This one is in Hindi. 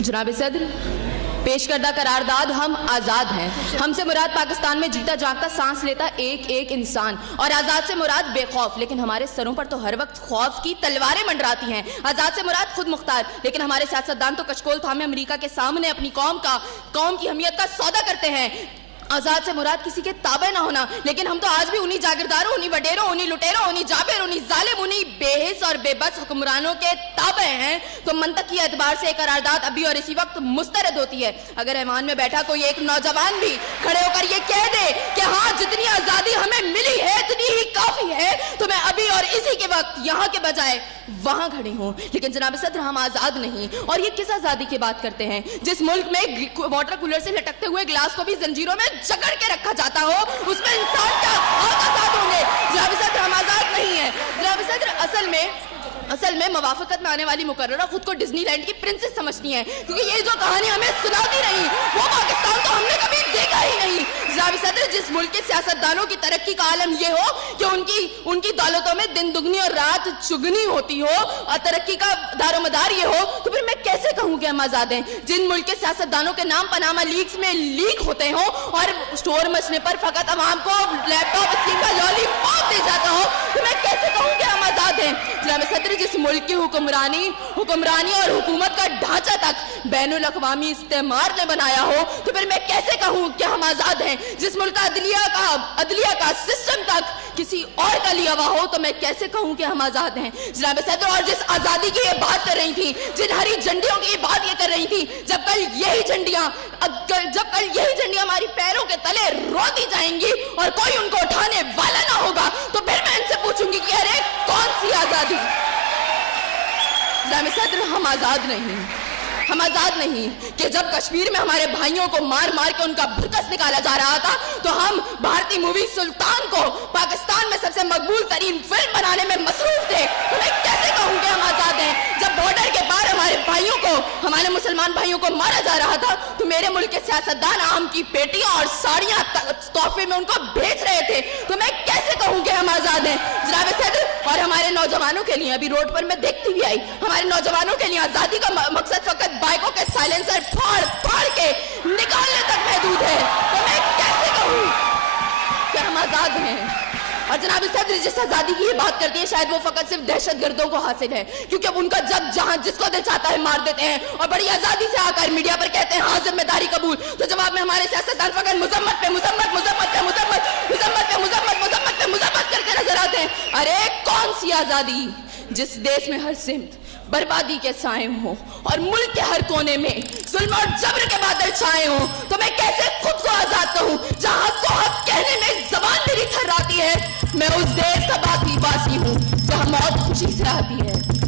जनाब सदर, पेश करदा करारदाद हम आज़ाद हैं। हमसे मुराद पाकिस्तान में जीता जागता सांस लेता एक एक इंसान, और आज़ाद से मुराद बेखौफ, लेकिन हमारे सरों पर तो हर वक्त खौफ की तलवारें मंडराती हैं। आज़ाद से मुराद खुद मुख्तार, लेकिन हमारे सियासतदान तो कचकोल थामे अमेरिका के सामने अपनी कौम की अहमियत का सौदा करते हैं। आज़ाद से मुराद किसी के ताबे ना होना, लेकिन हम तो आज भी उन्हीं जागीरदारों, उन्हीं वडेरों, उन्हीं लुटेरों, उन्हीं जाबिर, उन्हीं जालिम, उन्हीं बेहिस और बेबस हुक्मरानों के ताबे हैं। तो मंतकी एतबार से करारदाद अभी और इसी वक्त मुस्तरद होती है। अगर ऐवान में बैठा कोई एक नौजवान भी खड़े होकर ये कह दे कि हाँ, जितनी आज़ादी हमें मिली है इतनी ही काफ़ी है, तो मैं अभी और इसी के वक्त यहाँ के बजाय वहां खड़ी हूँ। लेकिन जनाब सदर, हम आज़ाद नहीं। और ये किस आज़ादी की बात करते हैं जिस मुल्क में वाटर कूलर से लटकते हुए गिलास को भी जंजीरों में जकड़ के रखा जाता हो, उसमें इंसान क्या आज़ाद होंगे? जनाब सदर, हम आज़ाद नहीं है। जनाब सदर, असल में मवाफकत में आने वाली मुकर्ररा खुद को डिज्नीलैंड की प्रिंसेस समझती हैं, क्योंकि ये जो कहानी हमें सुनाती रही वो पाकिस्तान तो हमने कभी देखा ही नहीं। जनाब सदर, जिस मुल्क के सियासतदानों की तरक्की का आलम ये हो कि उनकी दौलतों में दिन दुगनी और रात चुगनी होती हो, और तरक्की का दारोमदार ये हो, तो फिर मैं कैसे कहूँ कि हम आज़ाद हैं? जिन मुल्क के सियासतदानों के नाम पनामा लीक्स में लीक होते हो और स्टोर मचने पर फकत अवाम को लैपटॉप स्कीम का लॉलीपॉप दे जाता हो, तो मैं कैसे कहूँ कि हम आज़ाद हैं? जनाब सदर, जिस मुल्क की हुक्मरानी और हुकूमत का ढांचा तक बैनुल अक़वामी इस्तेमार ने बनाया हो, तो फिर मैं कैसे कहूँ कि हम आज़ाद हैं? जिस मुल्क का अदलिया का सिस्टम तक किसी और का लिया हुआ हो, तो मैं कैसे कहूँ कि हम आज़ाद हैं? जनाब सदर, और जिस आज़ादी की ये बात कर रही थी, जिन हरी झंडियों की बात ये कर रही थी, जब कल यही झंडियाँ हमारी पैरों के तले रोती जाएंगी और कोई उनको उठाने वाला ना होगा, तो फिर मैं इनसे पूछूंगी कि अरे कौन सी आज़ादी? जनाब सदर, हम आज़ाद नहीं कि जब कश्मीर में हमारे भाइयों को मार मार के उनका भुर्कस निकाला जा रहा था, तो हम भारतीय मूवी सुल्तान को पाकिस्तान में सबसे मकबूल तरीन फिल्म बनाने में मसरूफ थे। तो मैं कैसे कहूँ कि हम आज़ाद हैं? जब बॉर्डर के पार हमारे मुसलमान भाइयों को मारा जा रहा था, तो मेरे मुल्क के सियासतदान आम की पेटियां और साड़ियां तोहफे में उनको बेच रहे थे। तो मैं कैसे कहूँ कि हम आज़ाद हैं? जनाब सदर, और हमारे नौजवानों के लिए, अभी रोड पर मैं देखती भी आई, हमारे नौजवानों के लिए आज़ादी का मकसद फकत बाइकों के साइलेंसर फाड़ फाड़ के निकालने तक महदूद है। तो मैं कैसे कहूँ कि हम आज़ाद हैं? और जनाब सदर, जिस आज़ादी की ये बात करती है, शायद वो फकत सिर्फ दहशतगर्दों को हासिल है, क्योंकि अब उनका जब जहां जिसको दिल चाहता है मार देते हैं और बड़ी आज़ादी से आकर मीडिया पर कहते हैं हाँ, जिम्मेदारी कबूल। तो जवाब में हमारे सियासतदान फकत मुजम्मत करके नजर आते हैं। अरे कौन सी आज़ादी जिस देश में हर सिमत बर्बादी के साए हों और मुल्क के हर कोने में जुल्म और जबर के बादल छाए हों? तो मैं कैसे खुद को आज़ाद कहूँ जहाँ हक को हक कहने में जबान मेरी थर्राती है? मैं उस देश का बाकी वासी हूँ जहाँ मौत खुशी से आती है।